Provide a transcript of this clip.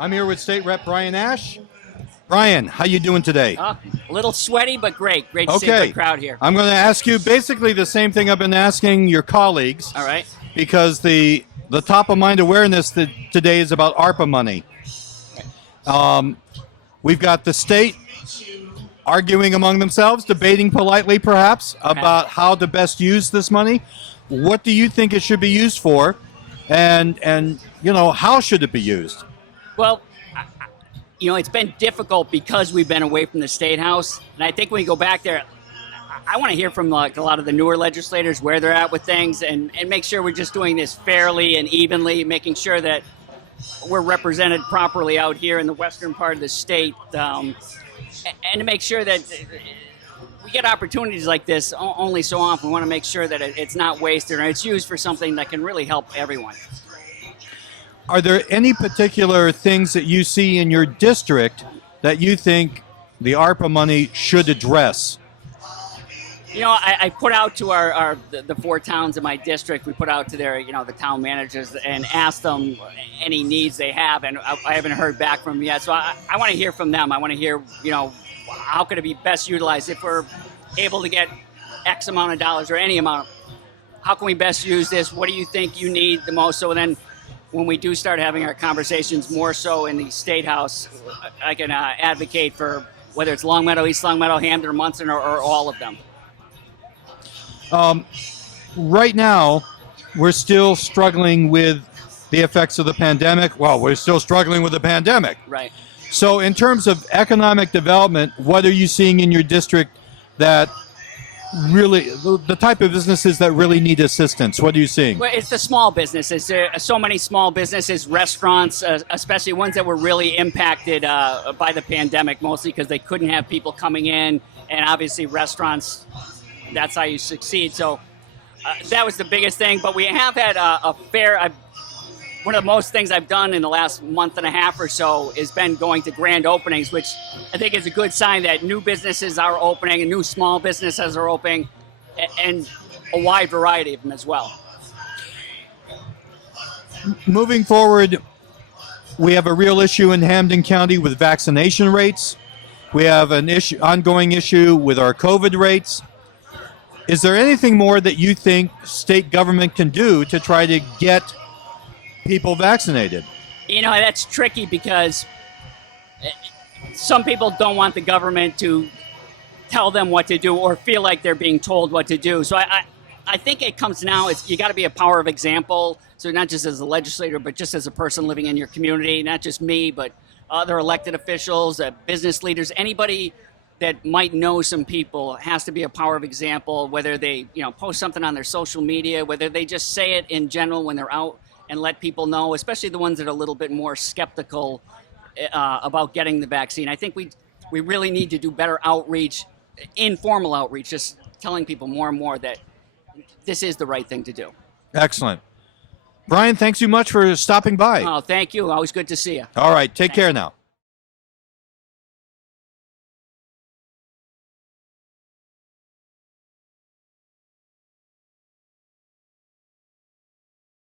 I'm here with State Rep Brian Ashe. Brian, how you doing today? A little sweaty, but great. Great to see a big crowd here. I'm going to ask you basically the same thing I've been asking your colleagues. All right. Because the top of mind awareness today is about ARPA money. We've got the state arguing among themselves, debating politely perhaps about how to best use this money. What do you think it should be used for? And you know, how should it be used? Well, you know, it's been difficult because we've been away from the State House. And I think when we go back there, I want to hear from like a lot of the newer legislators where they're at with things and make sure we're just doing this fairly and evenly, making sure that we're represented properly out here in the western part of the state, and to make sure that we get opportunities like this only so often. We want to make sure that it's not wasted or it's used for something that can really help everyone. Are there any particular things that you see in your district that you think the ARPA money should address? You know, I put out to the 4 towns in my district, we put out to their, you know, the town managers and asked them any needs they have, and I haven't heard back from them yet. So I want to hear from them. I want to hear, you know, how could it be best utilized if we're able to get X amount of dollars or any amount. How can we best use this? What do you think you need the most? So then when we do start having our conversations more so in the State House, I can advocate for whether it's Longmeadow, East Longmeadow, Hampton, or Munson, or all of them. Right now, we're still struggling with the effects of the pandemic. Well, we're still struggling with the pandemic. Right. So in terms of economic development, what are you seeing in your district that really, the type of businesses that really need assistance? What are you seeing? Well, it's the small businesses. There are so many small businesses, restaurants, especially ones that were really impacted by the pandemic, mostly because they couldn't have people coming in, and obviously restaurants, that's how you succeed. So that was the biggest thing. But we have had a fair, one of the most things I've done in the last month and a half or so has been going to grand openings, which I think is a good sign that new businesses are opening and new small businesses are opening, and a wide variety of them as well. Moving forward, we have a real issue in Hampden County with vaccination rates. We have an ongoing issue with our COVID rates. Is there anything more that you think state government can do to try to get people vaccinated? You know, that's tricky because some people don't want the government to tell them what to do or feel like they're being told what to do. So I think it comes now, you got to be a power of example. So not just as a legislator, but just as a person living in your community, not just me, but other elected officials, business leaders, anybody that might know some people has to be a power of example, whether they, you know, post something on their social media, whether they just say it in general when they're out and let people know, especially the ones that are a little bit more skeptical about getting the vaccine. I think we really need to do better outreach, informal outreach, just telling people more and more that this is the right thing to do. Excellent. Brian, thanks so much for stopping by. Oh, thank you. Always good to see you. All right, take care now.